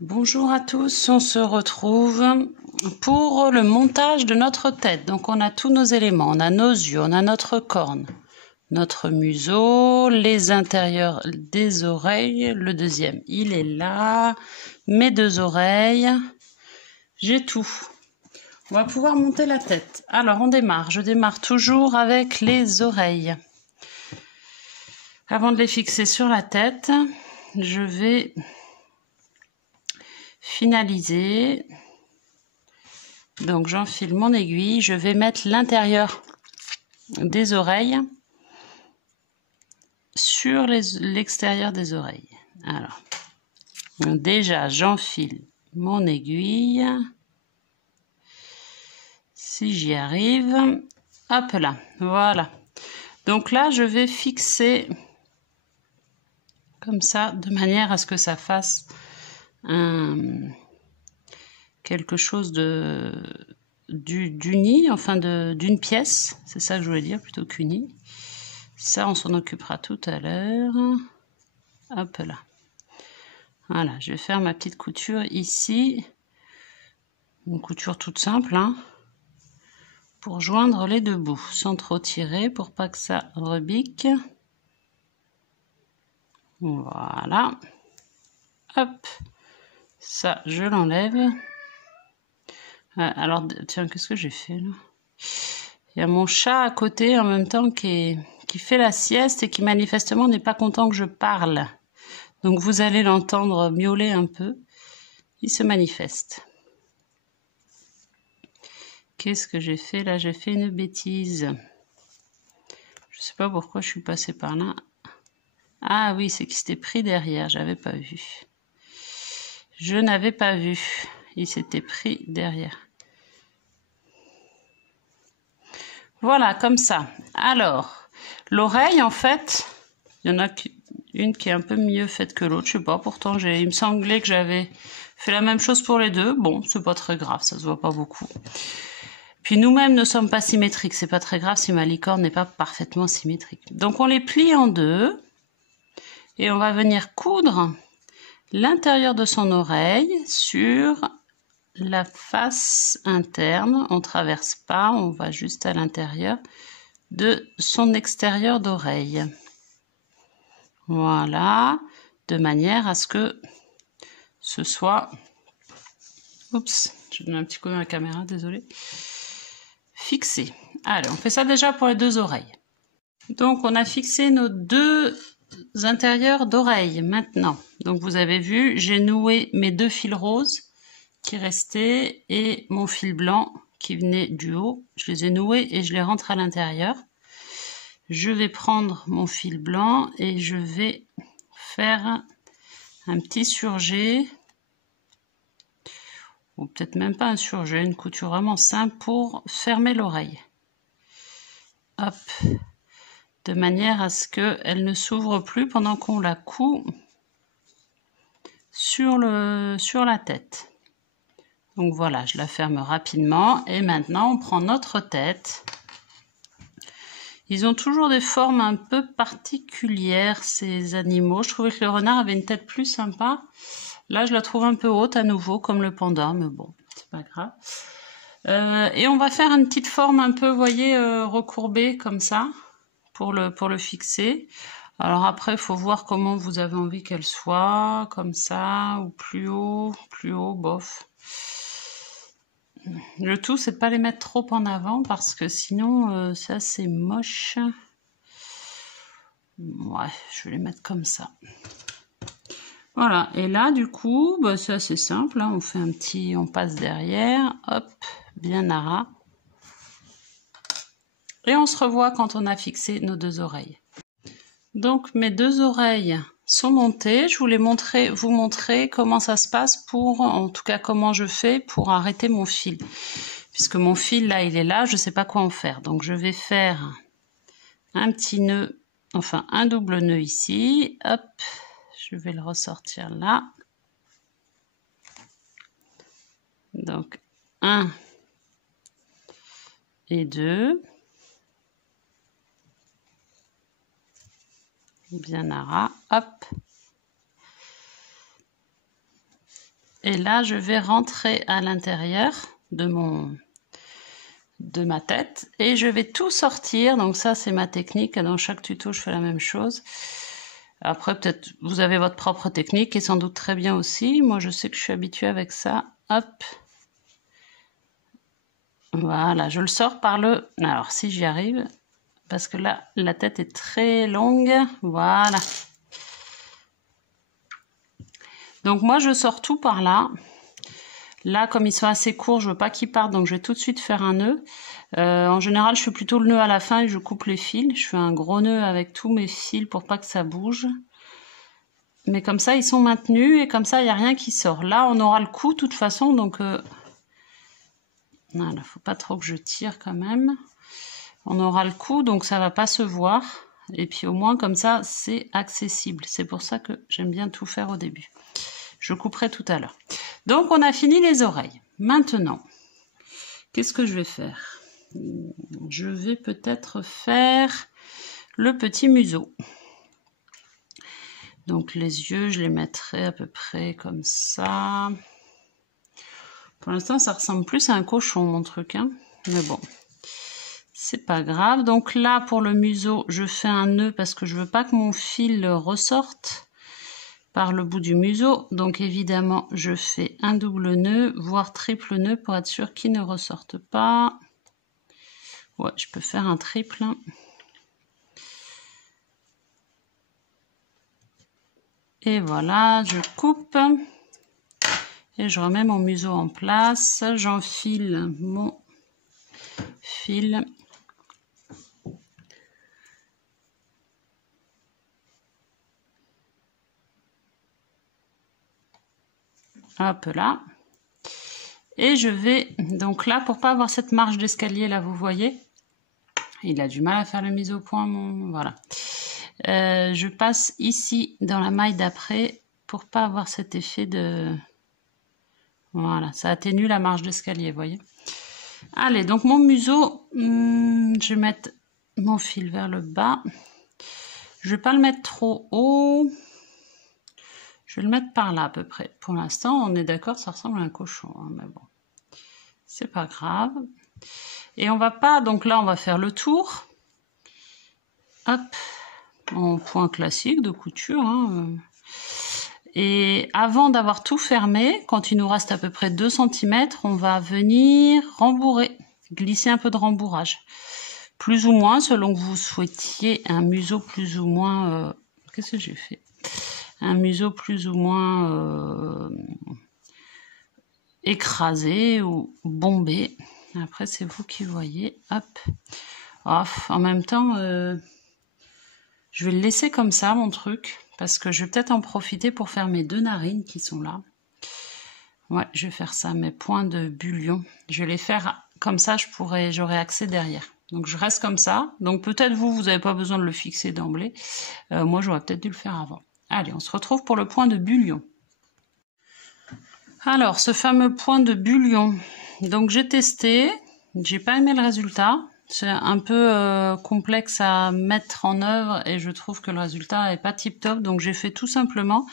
Bonjour à tous, on se retrouve pour le montage de notre tête. Donc on a tous nos éléments, on a nos yeux, on a notre corne, notre museau, les intérieurs des oreilles, le deuxième il est là, mes deux oreilles, j'ai tout. On va pouvoir monter la tête. Alors on démarre, je démarre toujours avec les oreilles. Avant de les fixer sur la tête, je vais finaliser. Donc j'enfile mon aiguille, je vais mettre l'intérieur des oreilles sur l'extérieur des oreilles. Alors, déjà j'enfile mon aiguille. Si j'y arrive, hop là, voilà. Donc là je vais fixer comme ça, de manière à ce que ça fasse quelque chose d'uni, enfin d'une pièce, c'est ça que je voulais dire plutôt qu'uni. Ça, on s'en occupera tout à l'heure. Hop là. Voilà, je vais faire ma petite couture ici. Une couture toute simple, hein, pour joindre les deux bouts, sans trop tirer, pour pas que ça rebique. Voilà. Hop. Ça, je l'enlève. Alors, tiens, qu'est-ce que j'ai fait là? Il y a mon chat à côté en même temps qui fait la sieste et qui manifestement n'est pas content que je parle. Donc vous allez l'entendre miauler un peu. Il se manifeste. Qu'est-ce que j'ai fait là? J'ai fait une bêtise. Je sais pas pourquoi je suis passée par là. Ah oui, c'est qu'il s'était pris derrière. J'avais pas vu. Je n'avais pas vu. Il s'était pris derrière. Voilà, comme ça. Alors, l'oreille, en fait, il y en a une qui est un peu mieux faite que l'autre. Je sais pas, pourtant, il me semblait que j'avais fait la même chose pour les deux. Bon, c'est pas très grave, ça se voit pas beaucoup. Puis nous-mêmes ne sommes pas symétriques. C'est pas très grave si ma licorne n'est pas parfaitement symétrique. Donc, on les plie en deux. Et on va venir coudre l'intérieur de son oreille sur la face interne. On ne traverse pas, on va juste à l'intérieur de son extérieur d'oreille. Voilà, de manière à ce que ce soit... Oups, je donne un petit coup dans la caméra, désolé. Fixé. Allez, on fait ça déjà pour les deux oreilles. Donc, on a fixé nos deux intérieurs d'oreille maintenant. Donc, vous avez vu, j'ai noué mes deux fils roses qui restaient et mon fil blanc qui venait du haut. Je les ai noués et je les rentre à l'intérieur. Je vais prendre mon fil blanc et je vais faire un petit surjet, ou peut-être même pas un surjet, une couture vraiment simple pour fermer l'oreille. Hop, de manière à ce qu'elle ne s'ouvre plus pendant qu'on la coud sur la tête. Donc voilà, je la ferme rapidement et maintenant on prend notre tête. Ils ont toujours des formes un peu particulières, ces animaux. Je trouvais que le renard avait une tête plus sympa. Là, je la trouve un peu haute à nouveau, comme le panda, mais bon, c'est pas grave. Et on va faire une petite forme un peu, vous voyez, recourbée, comme ça, pour le fixer. Alors après, il faut voir comment vous avez envie qu'elle soit, comme ça, ou plus haut, bof. Le tout, c'est de pas les mettre trop en avant parce que sinon, ça c'est moche. Ouais, je vais les mettre comme ça. Voilà, et là, du coup, bah, c'est assez simple. Hein. On fait un petit, on passe derrière, hop, bien à ras. Et on se revoit quand on a fixé nos deux oreilles. Donc, mes deux oreilles sont montées. Je voulais vous montrer comment ça se passe pour, en tout cas, comment je fais pour arrêter mon fil. Puisque mon fil, là, il est là, je ne sais pas quoi en faire. Donc, je vais faire un petit nœud, enfin, un double nœud ici. Hop, je vais le ressortir là. Donc, 1 et 2. Bien à ras, hop. Et là, je vais rentrer à l'intérieur de ma tête et je vais tout sortir. Donc ça, c'est ma technique. Dans chaque tuto, je fais la même chose. Après, peut-être vous avez votre propre technique et sans doute très bien aussi. Moi, je sais que je suis habituée avec ça. Hop. Voilà, je le sors par le... Alors, si j'y arrive, parce que là, la tête est très longue. Voilà. Donc moi, je sors tout par là. Là, comme ils sont assez courts, je veux pas qu'ils partent, donc je vais tout de suite faire un nœud. En général, je fais plutôt le nœud à la fin et je coupe les fils. Je fais un gros nœud avec tous mes fils pour pas que ça bouge. Mais comme ça, ils sont maintenus et comme ça, il n'y a rien qui sort. Là, on aura le coup de toute façon, donc... Voilà, faut pas trop que je tire quand même. On aura le coup, donc ça va pas se voir. Et puis au moins, comme ça, c'est accessible. C'est pour ça que j'aime bien tout faire au début. Je couperai tout à l'heure. Donc, on a fini les oreilles. Maintenant, qu'est-ce que je vais faire? Je vais peut-être faire le petit museau. Donc, les yeux, je les mettrai à peu près comme ça. Pour l'instant, ça ressemble plus à un cochon, mon truc, hein. Mais bon, c'est pas grave. Donc là, pour le museau, je fais un nœud parce que je veux pas que mon fil ressorte par le bout du museau. Donc évidemment, je fais un double nœud, voire triple nœud pour être sûr qu'il ne ressorte pas. Ouais, je peux faire un triple. Et voilà, je coupe. Et je remets mon museau en place. J'enfile mon fil. Hop là. Et je vais, donc là, pour pas avoir cette marche d'escalier là, vous voyez, il a du mal à faire la mise au point, voilà. Je passe ici dans la maille d'après pour pas avoir cet effet de... Voilà, ça atténue la marche d'escalier, vous voyez. Allez, donc mon museau, je vais mettre mon fil vers le bas. Je vais pas le mettre trop haut. Je vais le mettre par là à peu près. Pour l'instant, on est d'accord, ça ressemble à un cochon, hein, mais bon, c'est pas grave. Et on va pas, donc là, on va faire le tour. Hop, en point classique de couture, hein. Et avant d'avoir tout fermé, quand il nous reste à peu près 2 cm, on va venir rembourrer, glisser un peu de rembourrage. Plus ou moins, selon que vous souhaitiez un museau plus ou moins... Qu'est-ce que j'ai fait? Un museau plus ou moins écrasé ou bombé. Après, c'est vous qui voyez. Hop. Off. En même temps, je vais le laisser comme ça, mon truc. Parce que je vais peut-être en profiter pour faire mes 2 narines qui sont là. Ouais, je vais faire ça, mes points de bullion. Je vais les faire comme ça, j'aurai accès derrière. Donc je reste comme ça. Donc peut-être vous n'avez pas besoin de le fixer d'emblée. Moi, j'aurais peut-être dû le faire avant. Allez, on se retrouve pour le point de bullion. Alors, ce fameux point de bullion. Donc j'ai testé, j'ai pas aimé le résultat. C'est un peu complexe à mettre en œuvre et je trouve que le résultat est pas tip top. Donc j'ai fait tout simplement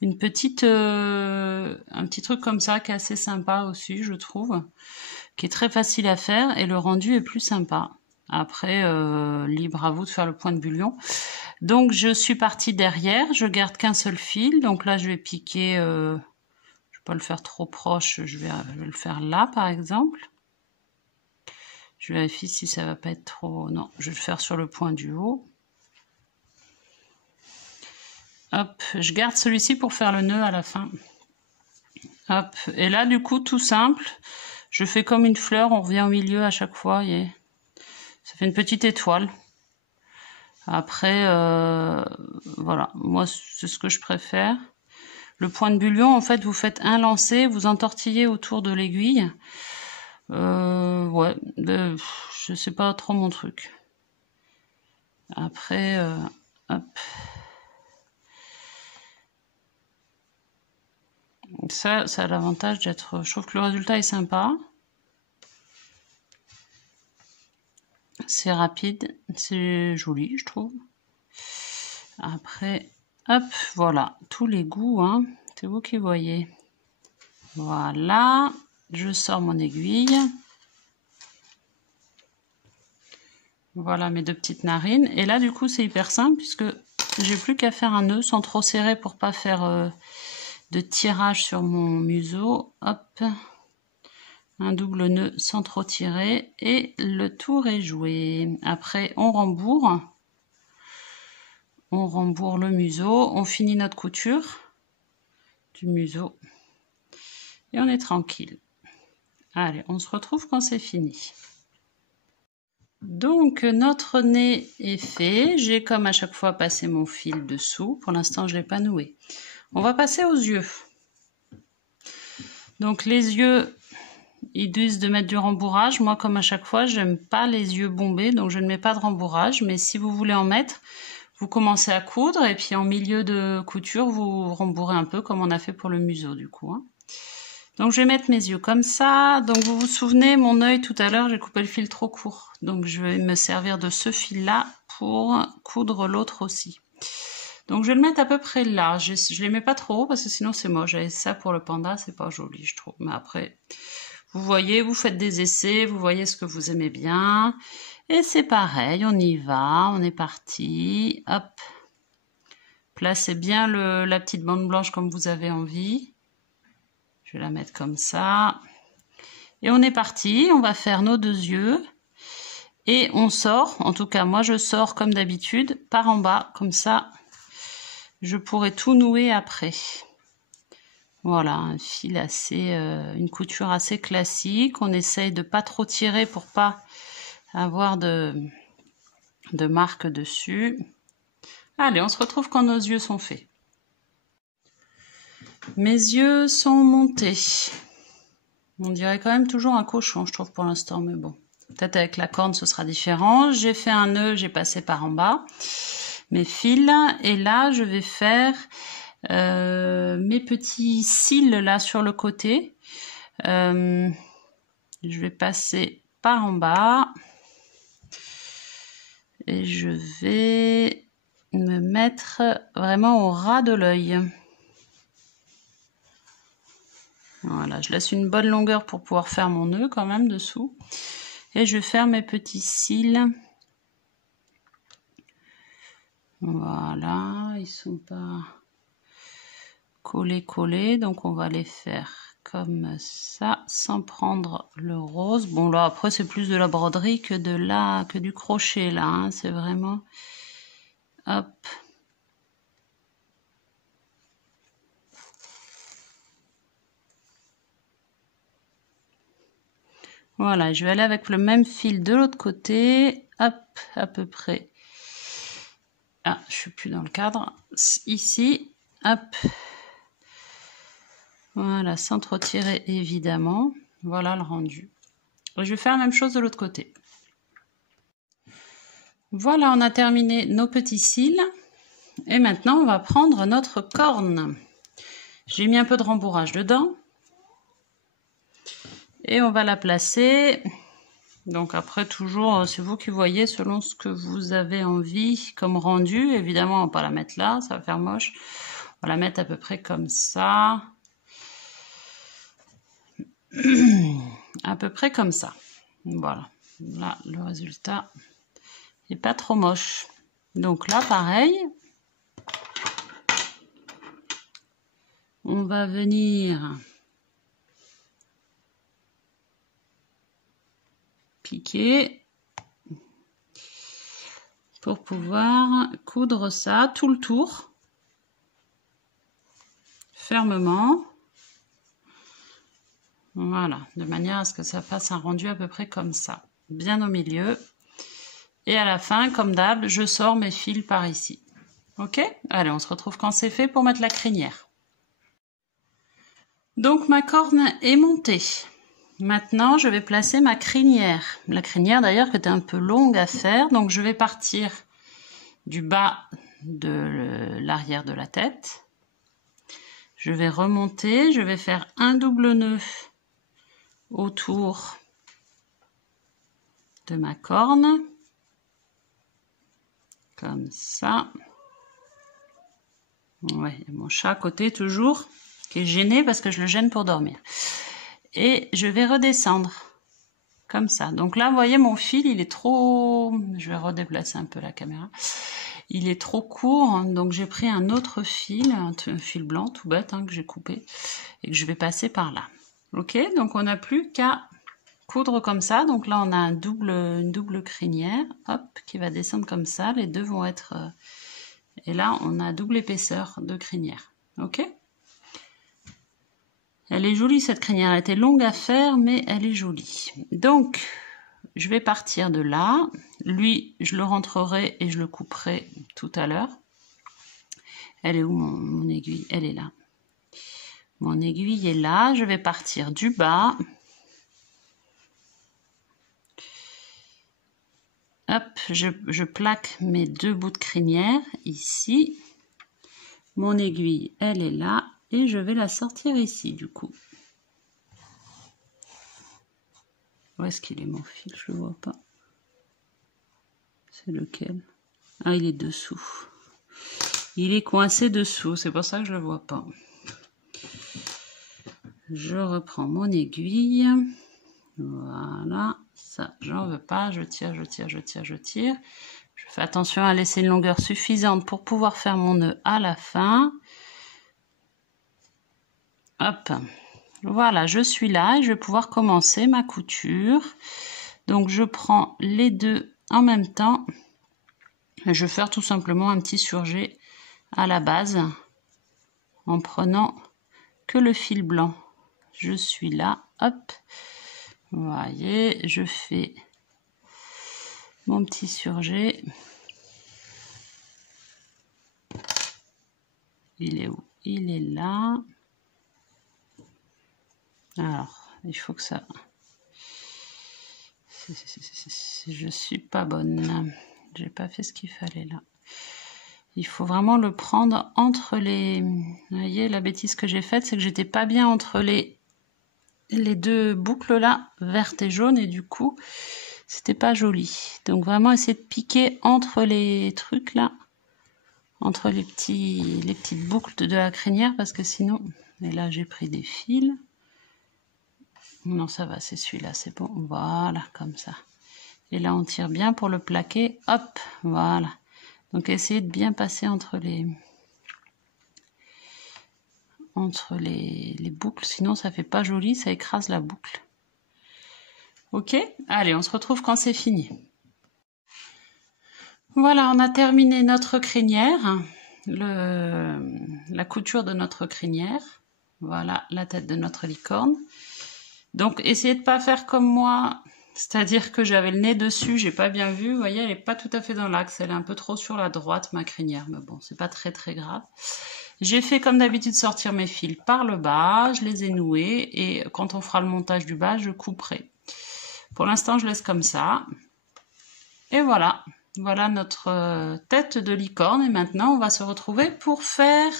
une petite, un petit truc comme ça qui est assez sympa aussi, je trouve, qui est très facile à faire et le rendu est plus sympa. Après, libre à vous de faire le point de bullion. Donc je suis partie derrière, je garde qu'un seul fil. Donc là je vais piquer, je vais pas le faire trop proche, je vais le faire là par exemple. Je vérifie si ça va pas être trop... Non, je vais le faire sur le point du haut. Hop, je garde celui-ci pour faire le nœud à la fin. Hop, et là du coup tout simple, je fais comme une fleur, on revient au milieu à chaque fois, et ça fait une petite étoile. Après, voilà, moi c'est ce que je préfère. Le point de bullion, en fait, vous faites un lancer, vous entortillez autour de l'aiguille. Ouais, je sais pas trop mon truc. Après, hop. Ça a l'avantage d'être... Je trouve que le résultat est sympa. C'est rapide, c'est joli, je trouve. Après, hop, voilà, tous les goûts, hein, c'est vous qui voyez. Voilà, je sors mon aiguille. Voilà mes deux petites narines. Et là, du coup, c'est hyper simple puisque j'ai plus qu'à faire un nœud sans trop serrer pour pas faire de tirage sur mon museau. Hop, un double nœud sans trop tirer et le tour est joué. Après, on rembourre le museau, on finit notre couture du museau et on est tranquille. Allez, on se retrouve quand c'est fini. Donc notre nez est fait, j'ai comme à chaque fois passé mon fil dessous, pour l'instant je ne l'ai pas noué. On va passer aux yeux. Donc les yeux, ils disent de mettre du rembourrage, moi comme à chaque fois j'aime pas les yeux bombés, donc je ne mets pas de rembourrage, mais si vous voulez en mettre, vous commencez à coudre et puis en milieu de couture vous rembourrez un peu comme on a fait pour le museau du coup. Hein. Donc je vais mettre mes yeux comme ça. Donc vous vous souvenez, mon œil tout à l'heure, j'ai coupé le fil trop court. Donc je vais me servir de ce fil-là pour coudre l'autre aussi. Donc je vais le mettre à peu près là. Je les mets pas trop haut parce que sinon c'est moche. J'avais ça pour le panda, c'est pas joli je trouve. Mais après, vous voyez, vous faites des essais, vous voyez ce que vous aimez bien. Et c'est pareil, on y va, on est parti. Hop. Placez bien la petite bande blanche comme vous avez envie. Je vais la mettre comme ça. Et on est parti, on va faire nos deux yeux. Et on sort, en tout cas moi je sors comme d'habitude, par en bas, comme ça. Je pourrai tout nouer après. Voilà, un fil assez, une couture assez classique. On essaye de pas trop tirer pour pas avoir de marque dessus. Allez, on se retrouve quand nos yeux sont faits. Mes yeux sont montés. On dirait quand même toujours un cochon, je trouve, pour l'instant, mais bon. Peut-être avec la corne, ce sera différent. J'ai fait un nœud, j'ai passé par en bas mes fils. Et là, je vais faire mes petits cils là sur le côté. Je vais passer par en bas. Et je vais me mettre vraiment au ras de l'œil. Voilà, je laisse une bonne longueur pour pouvoir faire mon nœud quand même dessous. Et je vais faire mes petits cils. Voilà, ils sont pas collés, donc on va les faire comme ça, sans prendre le rose. Bon là, après c'est plus de la broderie que du crochet là, hein. C'est vraiment... Hop. Voilà, je vais aller avec le même fil de l'autre côté, hop, à peu près. Ah, je suis plus dans le cadre. Ici, hop. Voilà, sans trop tirer évidemment. Voilà le rendu. Et je vais faire la même chose de l'autre côté. Voilà, on a terminé nos petits cils. Et maintenant, on va prendre notre corne. J'ai mis un peu de rembourrage dedans. Et on va la placer. Donc après, toujours, c'est vous qui voyez selon ce que vous avez envie comme rendu. Évidemment, on ne va pas la mettre là, ça va faire moche. On va la mettre à peu près comme ça. À peu près comme ça. Voilà. Là, le résultat n'est pas trop moche. Donc là, pareil. On va venir piquer pour pouvoir coudre ça tout le tour fermement. Voilà, de manière à ce que ça fasse un rendu à peu près comme ça, bien au milieu. Et à la fin, comme d'hab, je sors mes fils par ici. Ok? Allez, on se retrouve quand c'est fait pour mettre la crinière. Donc ma corne est montée. Maintenant, je vais placer ma crinière. La crinière d'ailleurs qui était un peu longue à faire, donc je vais partir du bas de l'arrière de la tête. Je vais remonter, je vais faire un double nœud autour de ma corne, comme ça. Ouais, mon chat à côté toujours. qui est gêné parce que je le gêne pour dormir. Et je vais redescendre comme ça. Donc là, vous voyez, mon fil, il est trop... Je vais redéplacer un peu la caméra. Il est trop court, donc j'ai pris un autre fil, un fil blanc tout bête que j'ai coupé et que je vais passer par là. Ok, donc on n'a plus qu'à coudre comme ça. Donc là, on a une double crinière, hop, qui va descendre comme ça. Les deux vont être... Et là, on a double épaisseur de crinière. Ok? Elle est jolie, cette crinière. Elle était longue à faire, mais elle est jolie. Donc, je vais partir de là. Lui, je le rentrerai et je le couperai tout à l'heure. Elle est où mon aiguille? Elle est là. Mon aiguille est là. Je vais partir du bas. Hop, je plaque mes deux bouts de crinière ici. Mon aiguille, elle est là. Et je vais la sortir ici, du coup. Où est-ce qu'il est, mon fil? Je le vois pas. C'est lequel? Ah, il est dessous. Il est coincé dessous, c'est pour ça que je le vois pas. Je reprends mon aiguille. Voilà, ça, j'en veux pas. Je tire, je tire, je tire, je tire. Je fais attention à laisser une longueur suffisante pour pouvoir faire mon nœud à la fin. Hop, voilà, je suis là et je vais pouvoir commencer ma couture. Donc, je prends les deux en même temps. Je vais faire tout simplement un petit surjet à la base en prenant que le fil blanc. Je suis là, hop, vous voyez, je fais mon petit surjet. Il est où? Il est là. Alors, il faut que ça... Je suis pas bonne. J'ai pas fait ce qu'il fallait là. Il faut vraiment le prendre entre les... Vous voyez, la bêtise que j'ai faite, c'est que j'étais pas bien entre les deux boucles là, vertes et jaunes, et du coup, c'était pas joli. Donc vraiment, essayer de piquer entre les trucs là, entre les petites boucles de la crinière, parce que sinon... Et là, j'ai pris des fils. Non, ça va, c'est celui-là, c'est bon. Voilà, comme ça. Et là, on tire bien pour le plaquer. Hop, voilà. Donc, essayez de bien passer entre les boucles. Sinon, ça fait pas joli, ça écrase la boucle. Ok? Allez, on se retrouve quand c'est fini. Voilà, on a terminé notre crinière. La couture de notre crinière. Voilà, la tête de notre licorne. Donc, essayez de pas faire comme moi, c'est-à-dire que j'avais le nez dessus, j'ai pas bien vu. Vous voyez, elle est pas tout à fait dans l'axe, elle est un peu trop sur la droite, ma crinière. Mais bon, c'est pas très très grave. J'ai fait comme d'habitude sortir mes fils par le bas, je les ai noués et quand on fera le montage du bas, je couperai. Pour l'instant, je laisse comme ça. Et voilà, voilà notre tête de licorne. Et maintenant, on va se retrouver pour faire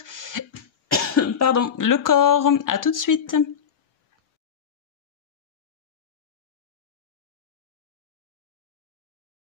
pardon, le corps. À tout de suite.